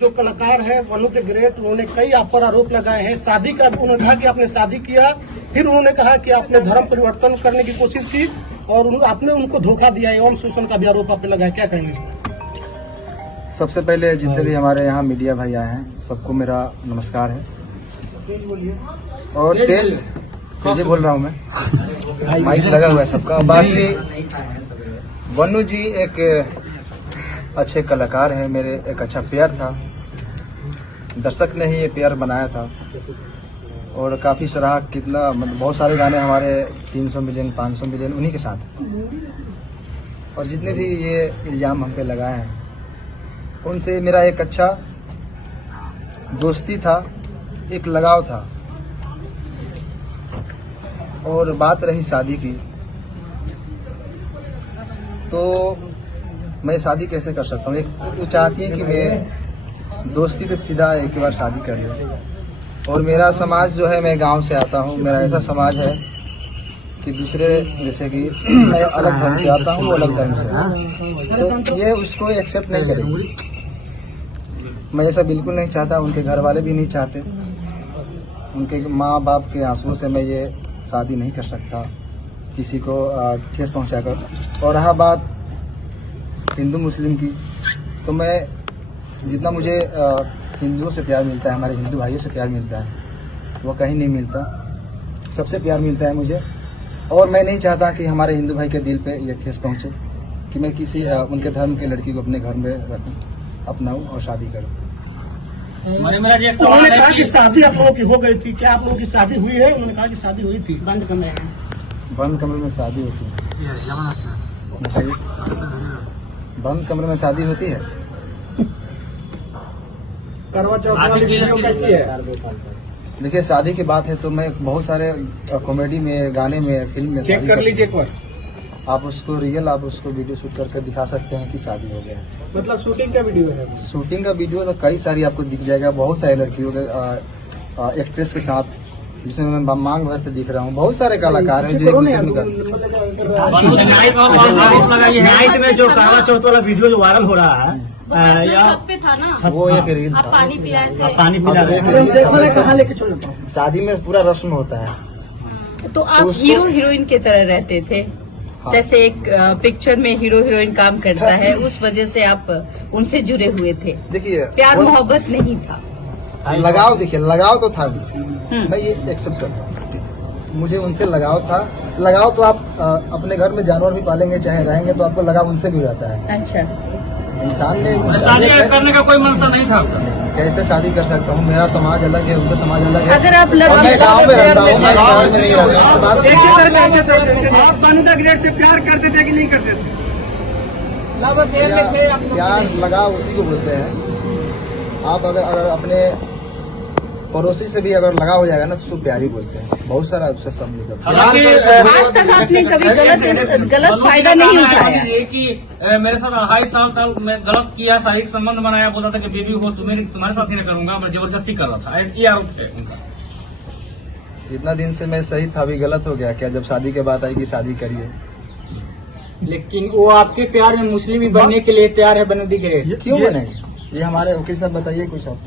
जो कलाकार है वनु के ग्रेट, उन्होंने कई आप पर आरोप लगाए हैं। शादी का उन्होंने कहा कि आपने शादी किया, फिर उन्होंने कहा कि आपने धर्म परिवर्तन करने की कोशिश की और आपने उनको धोखा दिया एवं शोषण का भी आरोप आप पे लगाया। क्या कहेंगे? सबसे पहले जितने भी हमारे यहाँ मीडिया भाई आए हैं सबको मेरा नमस्कार है। और तेज बोल रहा हूँ मैं, माइक लगा हुआ है सबका। बाकी वनु जी एक अच्छे कलाकार हैं, मेरे एक अच्छा प्यार था, दर्शक ने ही ये प्यार बनाया था और काफ़ी सराहा। कितना मतलब बहुत सारे गाने हमारे 300 मिलियन 500 मिलियन उन्हीं के साथ। और जितने भी ये इल्ज़ाम हम पे लगाए हैं उनसे मेरा एक अच्छा दोस्ती था, एक लगाव था। और बात रही शादी की, तो मैं शादी कैसे कर सकता हूँ? एक तो चाहती है कि मैं दोस्ती से सीधा एक बार शादी कर लूँ। और मेरा समाज जो है, मैं गांव से आता हूँ, मेरा ऐसा समाज है कि दूसरे जैसे कि मैं अलग धर्म से आता हूँ, वो अलग धर्म से, तो ये उसको एक्सेप्ट नहीं करेगी। मैं ऐसा बिल्कुल नहीं चाहता, उनके घर वाले भी नहीं चाहते। उनके माँ बाप के आंसुओं से मैं ये शादी नहीं कर सकता किसी को ठेस पहुँचाकर। और रहा बात हिंदू मुस्लिम की, तो मैं जितना मुझे हिंदुओं से प्यार मिलता है, हमारे हिंदू भाइयों से प्यार मिलता है, वो कहीं नहीं मिलता। सबसे प्यार मिलता है मुझे। और मैं नहीं चाहता कि हमारे हिंदू भाई के दिल पे ये ठेस पहुँचे कि मैं किसी उनके धर्म की लड़की को अपने घर में रखूँ, अपनाऊँ और शादी करूँ। उन्होंने कहा कि शादी आप लोगों की हो गई थी, क्या आप लोगों की शादी हुई है? उन्होंने कहा कि शादी हुई थी बंद कमरे में। बंद कमरे में शादी होती है? बंद कमरे में शादी होती है? करवा चौथ वाली वीडियो कैसी है? देखिए, शादी की बात है तो मैं बहुत सारे कॉमेडी में, गाने में, फिल्म में चेक कर लीजिए एक बार। आप उसको वीडियो शूट करके दिखा सकते हैं कि शादी हो गया है। मतलब शूटिंग का वीडियो है? शूटिंग का वीडियो तो कई सारी आपको दिख जाएगा, बहुत सारी लड़कियों के एक्ट्रेस के साथ, जिसमें मैं मांग भरते दिख रहा हूँ। बहुत सारे कलाकार हैं जो एक दूसरे में नाइट में जो करवा चौथ वाला वीडियो जो वायरल हो रहा है, छत पे था ना, वो एक रील आप था। पानी पिलाए थे। पानी पिला रहे शादी में पूरा रस्म होता है। तो आप हीरो हीरोइन की तरह रहते थे। हाँ। जैसे एक पिक्चर में हीरो हीरोइन काम करता है, उस वजह से आप उनसे जुड़े हुए थे। देखिए, प्यार मोहब्बत नहीं था, लगाव। देखिए, लगाव तो था उनसे, मैं ये एक्सेप्ट करता हूँ। मुझे उनसे लगाव था। लगाव तो आप अपने घर में जानवर भी पालेंगे, चाहे रहेंगे, तो आपको लगाव उनसे भी हो जाता है। अच्छा, इंसान ने शादी करने का कोई मनसा नहीं था। कैसे शादी कर सकता हूँ? मेरा समाज अलग है, उनका समाज अलग है। अगर आप और मैं गाँव में रहता हूँ, मैं शहर में नहीं रहता। आप वनु के ग्रेट से प्यार करते थे कि नहीं करते थे? प्यार लगाव उसी को बोलते हैं। आप अगर अपने पड़ोसी से भी अगर लगा हो जाएगा ना, तो उसको प्यार ही बोलते हैं। बहुत सारा उसका शब्द। आज तक आपने कभी गलत फायदा नहीं उठाया? कि मेरे साथ 2.5 साल तक मैं गलत किया, शारीरिक संबंध बनाया, बोला था कि बेबी हो तुम्हारे साथ ही नहीं करूंगा, मैं जबरदस्ती कर रहा था, ये आरोप है उनका। इतना दिन से मैं सही था, अभी गलत हो गया क्या? जब शादी के बाद आई कि शादी करिए। लेकिन वो आपके प्यार में मुस्लिम ही बनने के लिए तैयार है, वनु दी ग्रेट। क्यों बनेंगे? ये हमारे वकील साहब बताइए कुछ आप।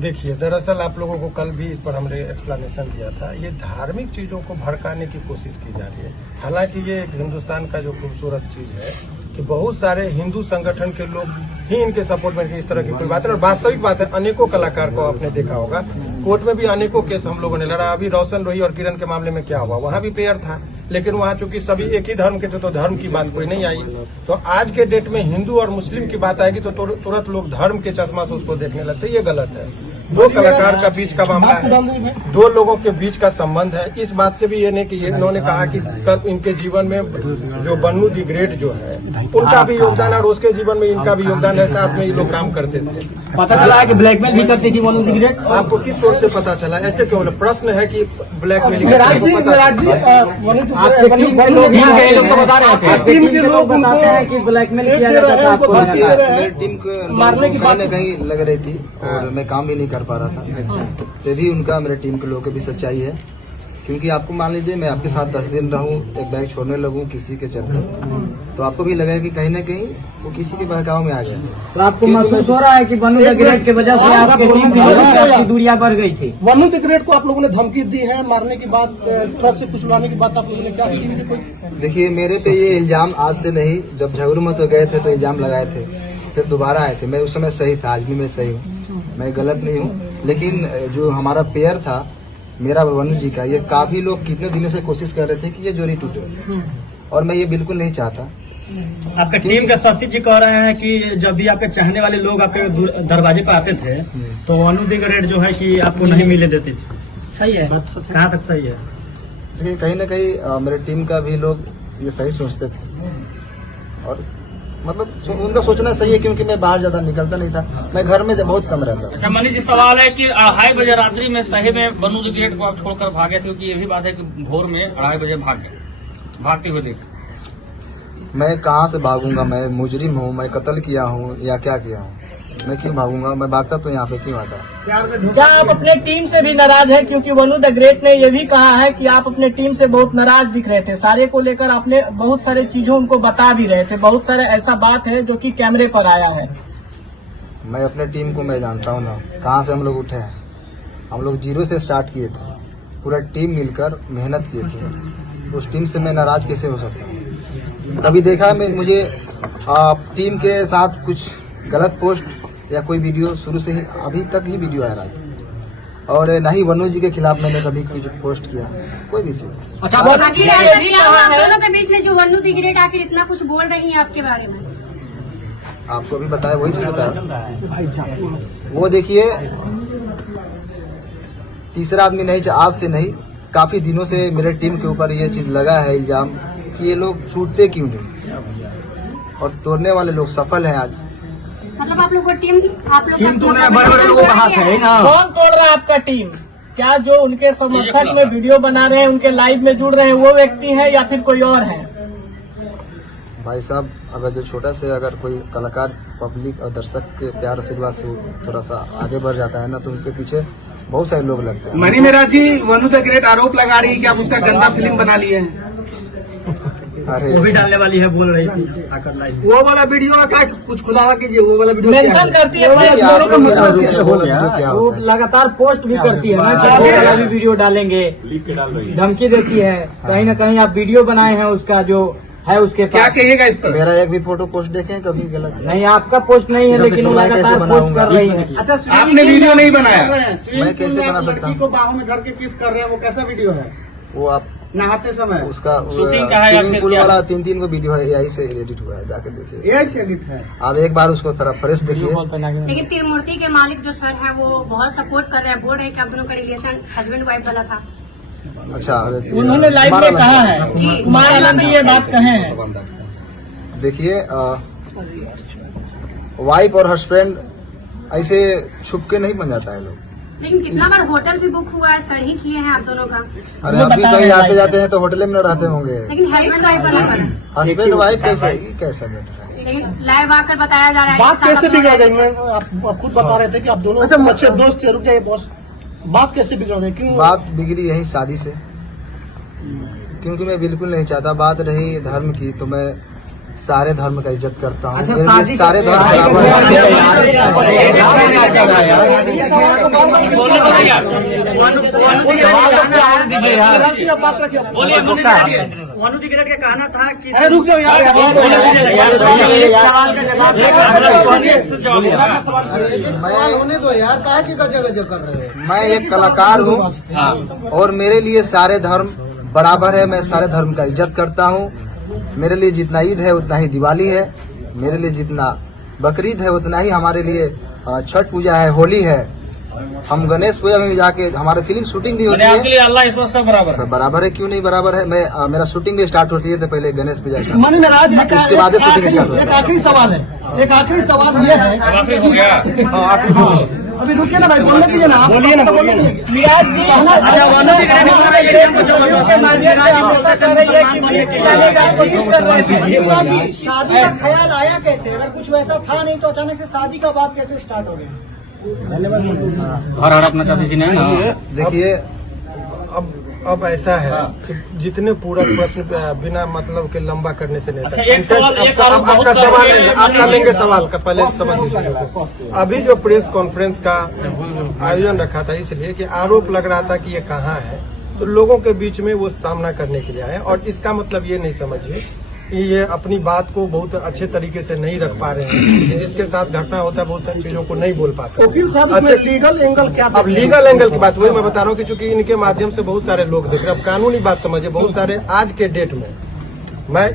देखिए, दरअसल आप लोगों को कल भी इस पर हमने एक्सप्लेनेशन दिया था। ये धार्मिक चीजों को भड़काने की कोशिश की जा रही है। हालांकि ये एक हिंदुस्तान का जो खूबसूरत चीज है कि बहुत सारे हिंदू संगठन के लोग ही इनके सपोर्ट में इस तरह की कोई बात है। और वास्तविक बात है, अनेकों कलाकार को आपने देखा होगा, कोर्ट में भी अनेकों केस हम लोगों ने लड़ा। अभी रोशन रोही और किरण के मामले में क्या हुआ, वहाँ भी पेयर था, लेकिन वहाँ चूंकि सभी एक ही धर्म के थे तो धर्म की बात कोई नहीं आई। तो आज के डेट में हिंदू और मुस्लिम की बात आएगी तो तुरंत लोग धर्म के चश्मा से उसको देखने लगते। ये गलत है। दो कलाकार का बीच का मामला है, दो लोगों के बीच का संबंध है। इस बात से भी ये नहीं कि इन्होंने कहा कि कल इनके जीवन में जो वनु दी ग्रेट जो है उनका भी योगदान है और उसके जीवन में इनका भी योगदान है। साथ में ये लोग काम करते थे। पता चला है कि ब्लैकमेल भी करती थी वनु दी ग्रेट। आपको किस सोर्स से पता चला? ऐसे क्यों? प्रश्न है कि ब्लैकमेलिंग। आपके टीम के लोग तो बता रहे थे, टीम के लोग बताते हैं कि ब्लैकमेल किया जाता था आपको। मेरी टीम को मारने की बात कहीं लग रही थी और मैं काम भी नहीं कर पा रहा था। तभी उनका मेरे टीम के लोगों की भी सच्चाई है क्योंकि आपको मान लीजिए मैं आपके साथ 10 दिन रहूं, एक बैग छोड़ने लगूं किसी के चलते, तो आपको भी लगेगा कि कहीं ना कहीं वो किसी के बहकाव में आ गया। तो आपको महसूस हो रहा है कि वनु द ग्रेट की वजह से आपके टीम की दूरियां बढ़ गई थी? वनु द ग्रेट को आप लोगों ने धमकी दी है, मारने की बात, ट्रक से कुछ लाने की बात आप लोगों ने क्या की? देखिए मेरे पे ये इल्जाम आज से नहीं, जब झगड़ू में तो गए थे तो इल्जाम लगाए थे, फिर दोबारा आए थे। मैं उस समय सही था, आज भी मैं सही हूँ, मैं गलत नहीं हूँ। लेकिन जो हमारा पेयर था मेरा वनु जी का, ये काफी लोग कितने दिनों से कोशिश कर रहे थे कि ये जोड़ी टूटे, और मैं ये बिल्कुल नहीं चाहता। आपके टीम के शशि जी कह रहे हैं कि जब भी आपके चाहने वाले लोग आपके दरवाजे पर आते थे तो वनु द ग्रेट जो है कि आपको नहीं मिले देते थे। सही है, कहाँ तक सही है? देखिए कहीं ना कहीं मेरे टीम का भी लोग ये सही सोचते थे, और मतलब उनका सोचना सही है, क्योंकि मैं बाहर ज्यादा निकलता नहीं था, मैं घर में बहुत कम रहता था। अच्छा मनीष जी, सवाल है कि 2:30 बजे रात्रि में सही में वनु द ग्रेट को आप छोड़कर भागे थे, क्योंकि ये भी बात है कि भोर में 2:30 बजे भाग गए, भागते हुए देखे। मैं कहाँ से भागूंगा? मैं मुजरिम हूँ, मैं कत्ल किया हूँ या क्या किया हूँ? मैं क्यों भागूंगा? मैं भागता तो यहाँ पे क्यों आता? क्या आप अपने टीम से भी नाराज हैं? क्योंकि वनु द ग्रेट ने ये भी कहा है कि आप अपने टीम से बहुत नाराज दिख रहे थे, सारे को लेकर आपने बहुत सारे चीजों उनको बता भी रहे थे, बहुत सारे ऐसा बात है जो कि कैमरे पर आया है। मैं अपने टीम को मैं जानता हूँ ना, कहाँ से हम लोग उठे हैं। हम लोग 0 से स्टार्ट किए थे, पूरा टीम मिलकर मेहनत किए थे। उस टीम से मैं नाराज कैसे हो सकता हूँ? कभी देखा मैं मुझे टीम के साथ कुछ गलत पोस्ट या कोई वीडियो? शुरू से ही अभी तक ही वीडियो आ रहा है, और न ही वनु जी के खिलाफ मैंने कभी कुछ पोस्ट किया, कोई भी चीज। अच्छा, आप दोनों के बीच में जो वनु द ग्रेट आखिर इतना कुछ बोल रही है आपके बारे में? आपको अभी बताया, वही चीज बताया। वो देखिए, तीसरा आदमी नहीं, आज से नहीं, काफी दिनों से मेरे टीम के ऊपर ये चीज लगा है इल्जाम कि ये लोग छूटते क्यों नहीं, और तोड़ने वाले लोग सफल हैं आज। मतलब आप लोग को टीम बड़े लोगों का हाथ है ना? कौन तोड़ रहा है आपका टीम? क्या जो उनके समर्थक में वीडियो बना रहे हैं, उनके लाइव में जुड़ रहे हैं, वो व्यक्ति है या फिर कोई और है? भाई साहब, अगर जो छोटा से अगर कोई कलाकार पब्लिक और दर्शक के प्यार आशीर्वाद से थोड़ा सा आगे बढ़ जाता है ना, तो उनके पीछे बहुत सारे लोग लगते हैं। मनी मेरा जी, वनु द ग्रेट आरोप लगा रही है कि आप उसका गंदा फिल्म बना लिए हैं। अरे वो भी डालने वाली है, बोल रही थी आकर लाइव। वो वाला वीडियो का कुछ खुलावा कीजिए, वो वाला वीडियो मेंशन करती है, वो लगातार पोस्ट भी करती है ना कि वो वाला भी वीडियो डालेंगे, धमकी देती है। कहीं ना कहीं आप वीडियो बनाए हैं उसका जो है उसके पास, क्या कहिएगा इस पर? मेरा एक भी फोटो पोस्ट देखें कभी? गलत नहीं, आपका पोस्ट नहीं है, लेकिन वो लगातार पोस्ट कर रही है। अच्छा, आपने वीडियो नहीं बनाया? मैं कैसे बना सकता हूँ? को बाहों में धर के किस कर रहे हैं, वो कैसा वीडियो है? वो आप नहाते समय उसका शूटिंग का है या स्विमिंग फिर पूल क्या? वाला 3 को वीडियो है, यही से एडिट हुआ है, जाकर देखिए। यही से एडिट है। आप एक बार उसको थोड़ा फ्रेश देखिए। लेकिन त्रिमूर्ति के मालिक जो सर हैं वो बहुत सपोर्ट कर रहे हैं, बोल रहे हैं कि आप दोनों का रिलेशन हस्बैंड वाइफ वाला था। अच्छा, उन्होंने लाइव में कहा है, कुमार आलम जी ये बात कहे हैं। देखिए, वाइफ और हस्बैंड ऐसे छुप के नहीं बन जाता है लोग। लेकिन कितना बार होटल भी बुक हुआ है, सर ही किए हैं आप दोनों का। अरे आप भी कहीं आते जाते हैं तो होटल में न रहते होंगे। लेकिन हस्बैंड वाइफ वाला बना, हस्बैंड वाइफ कैसे, ये कैसा बेटा है? लेकिन लाइव आकर बताया जा रहा है। बात कैसे बिगड़ गई? आप खुद बता रहे थे कि आप दोनों अच्छे दोस्त थे। रुक जाइए बॉस, बात कैसे बिगड़ गई? क्यों बात बिगड़ी? यही शादी से, क्योंकि मैं बिल्कुल नहीं चाहता। बात रही धर्म की, तो मैं सारे धर्म का इज्जत करता हूँ। मेरे लिए सारे धर्म बराबर वनु द ग्रेट का कहना था कि रुक जाओ यार, सवाल होने दो यार, काहे की गजब कर रहे हो? मैं एक कलाकार हूँ और मेरे लिए सारे धर्म बराबर है। मैं सारे धर्म का इज्जत करता हूँ। मेरे लिए जितना ईद है उतना ही दिवाली है, मेरे लिए जितना बकरीद है उतना ही हमारे लिए छठ पूजा है, होली है। हम गणेश पूजा में जाके हमारे फिल्म शूटिंग भी होती है। आपके लिए अल्लाह ईश्वर सब बराबर है। सब बराबर है, क्यों नहीं बराबर है? मैं मेरा शूटिंग भी स्टार्ट होती है तो पहले गणेश पूजा का, मनी महाराज, उसके बाद शूटिंग स्टार्ट होती है। एक आखिरी सवाल है, एक आखिरी सवाल ये है। आखिर हो गया। अभी रुकिए ना भाई, बोलने दीजिए ना, बोलिए ना, बोलिए। शादी का ख्याल आया कैसे? अगर कुछ वैसा था नहीं तो अचानक से शादी का बात कैसे स्टार्ट हो गई? हर अपना चाहती जी ने ना। देखिए, अब अब ऐसा है कि जितने पूरा प्रश्न बिना मतलब के लंबा करने से नहीं अच्छा, था। एक सवाल, एक आरोप बहुत आपका सवाल सारे है, आपका लेंगे सवाल का पहले समझ लीजिए। अभी जो प्रेस कॉन्फ्रेंस का आयोजन रखा था इसलिए कि आरोप लग रहा था कि ये कहाँ है, तो लोगों के बीच में वो सामना करने के लिए आए। और इसका मतलब ये नहीं समझिए कि ये अपनी बात को बहुत अच्छे तरीके से नहीं रख पा रहे हैं। जिसके साथ घटना होता है बहुत सारी चीजों को नहीं बोल पाते। वकील साहब इसमें लीगल एंगल क्या? अब लीगल एंगल की बात वही मैं बता रहा हूँ कि चूंकि इनके माध्यम से बहुत सारे लोग देख रहे हैं। अब कानूनी बात समझिए, बहुत सारे आज के डेट में मैं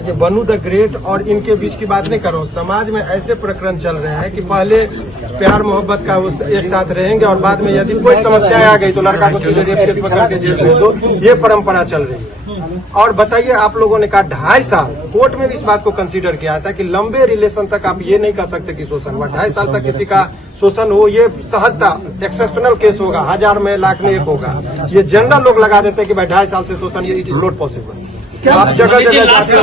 ये बनू द ग्रेट और इनके बीच की बात नहीं कर रहा हूँ। समाज में ऐसे प्रकरण चल रहे हैं कि पहले प्यार मोहब्बत का एक साथ रहेंगे और बाद में यदि कोई समस्या आ गई तो लड़का को सीधे रेप केस पकड़ के जेल भेज दो। ये परंपरा चल रही है। और बताइए, आप लोगों ने कहा 2.5 साल, कोर्ट में भी इस बात को कंसीडर किया था कि लंबे रिलेशन तक आप ये नहीं कर सकते कि शोषण हुआ। 2.5 साल तक किसी का शोषण हो, ये सहजता एक्सेप्शनल केस होगा, 1000 में लाख में एक होगा। ये जनरल लोग लगा देते हैं कि भाई 2.5 साल से शोषण, ये इट इज नॉट पॉसिबल। आप जगह जगह जाते हैं।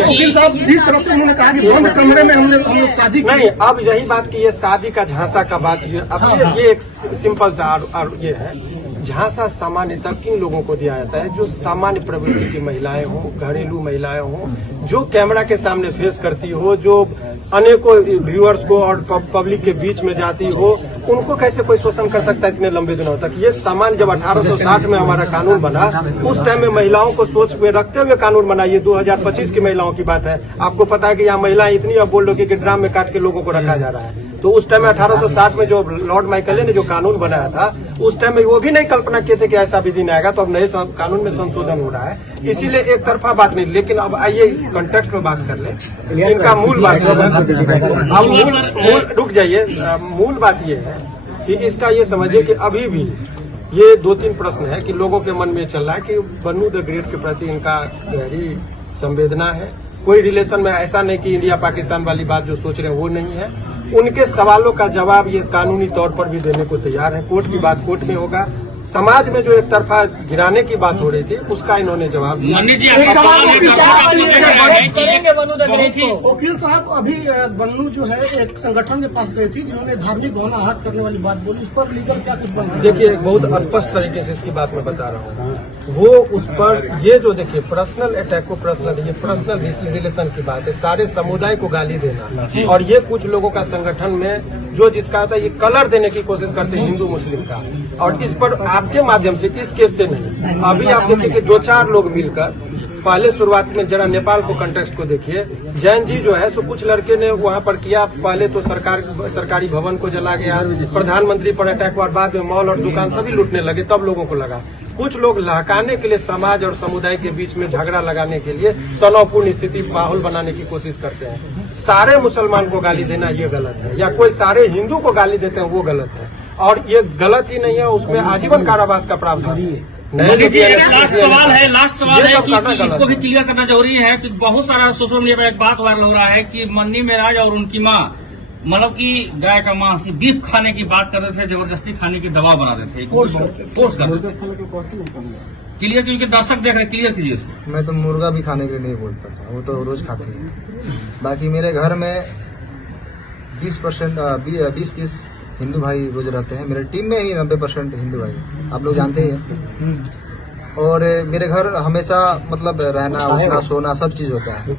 वकील साहब जिस तरह से उन्होंने कहा कि बंद कमरे में हम लोग शादी नहीं, अब यही बात की ये शादी का झांसा का बात अब ये एक सिंपल सा ये है। झांसा सामान्यतः किन लोगों को दिया जाता है? जो सामान्य प्रवृत्ति की महिलाएं हों, घरेलू महिलाएं हों, जो कैमरा के सामने फेस करती हो, जो अनेकों व्यूअर्स को और पब्लिक के बीच में जाती हो, उनको कैसे कोई शोषण कर सकता है इतने लंबे दिनों तक? ये सामान्य जब 1860 में हमारा कानून बना, उस टाइम में महिलाओं को सोच में रखते हुए कानून बना। ये 2025 की महिलाओं की बात है। आपको पता है कि यहाँ महिलाएं इतनी अब बोल रही कि ड्राम में काट के लोगों को रखा जा रहा है। तो उस टाइम में 1860 में जो लॉर्ड माइकल ने जो कानून बनाया था, उस टाइम में वो भी नहीं कल्पना किए थे कि ऐसा भी दिन आएगा। तो अब नए कानून में संशोधन हो रहा है, इसीलिए एक तरफा बात नहीं। लेकिन अब आइए इस कॉन्टेक्स्ट में बात कर ले। इनका मूल बात रुक जाइए, मूल बात ये है कि इसका ये समझिए कि अभी भी ये 2-3 प्रश्न है कि लोगों के मन में चल रहा है कि बनू द ग्रेट के प्रति इनका गहरी संवेदना है। कोई रिलेशन में ऐसा नहीं कि इंडिया पाकिस्तान वाली बात जो सोच रहे हैं वो नहीं है। उनके सवालों का जवाब ये कानूनी तौर पर भी देने को तैयार है। कोर्ट की बात कोर्ट में होगा। समाज में जो एक तरफा गिराने की बात हो रही थी उसका इन्होंने जवाब दिया। वकील साहब अभी बन्नू जो है एक संगठन के पास गई थी जिन्होंने धार्मिक भावना आहत करने वाली बात बोली, उस पर लीगल क्या कुछ बनता है? देखिए, बहुत स्पष्ट तरीके से इसकी बात मैं बता रहा हूँ। वो उस पर ये जो देखिए पर्सनल अटैक को ये पर्सनल रिलेशन की बात है। सारे समुदाय को गाली देना और ये कुछ लोगों का संगठन में जो जिसका था ये कलर देने की कोशिश करते हैं हिंदू मुस्लिम का। और इस पर आपके माध्यम से इस केस से नहीं, अभी आप देखिए कि 2-4 लोग मिलकर पहले शुरुआत में जरा नेपाल को कंटेक्स्ट को देखिए। जैन जी जो है सो कुछ लड़के ने वहां पर किया, पहले तो सरकारी भवन को जला गया, प्रधानमंत्री पर अटैक हुआ, बाद में मॉल और दुकान सभी लूटने लगे। तब लोगों को लगा कुछ लोग लहकाने के लिए समाज और समुदाय के बीच में झगड़ा लगाने के लिए तनावपूर्ण स्थिति माहौल बनाने की कोशिश करते हैं। सारे मुसलमान को गाली देना ये गलत है, या कोई सारे हिंदू को गाली देते हैं वो गलत है। और ये गलत ही नहीं है, उसमें आजीवन कारावास का प्रावधान है। लास्ट सवाल है कि इसको भी क्लियर करना जरूरी है कि बहुत सारा सोशल मीडिया पर एक बात वायरल हो रहा है कि मन्नी मेराज और उनकी माँ मतलब कि गाय का मांस बीफ खाने की बात कर रहे थे, जबरदस्ती खाने की दवा बना रहे थे, फोर्स कर रहे थे। क्लियर, क्योंकि दर्शक देख रहे, क्लियर कीजिए इसको। मैं तो मुर्गा भी खाने के लिए नहीं बोलता था, वो तो रोज खाते हैं। बाकी मेरे घर में 20-30 हिंदू भाई रोज रहते हैं। मेरे टीम में ही 90% हिंदू भाई, आप लोग जानते ही हैं। और मेरे घर हमेशा मतलब रहना उठना सोना सब चीज होता है।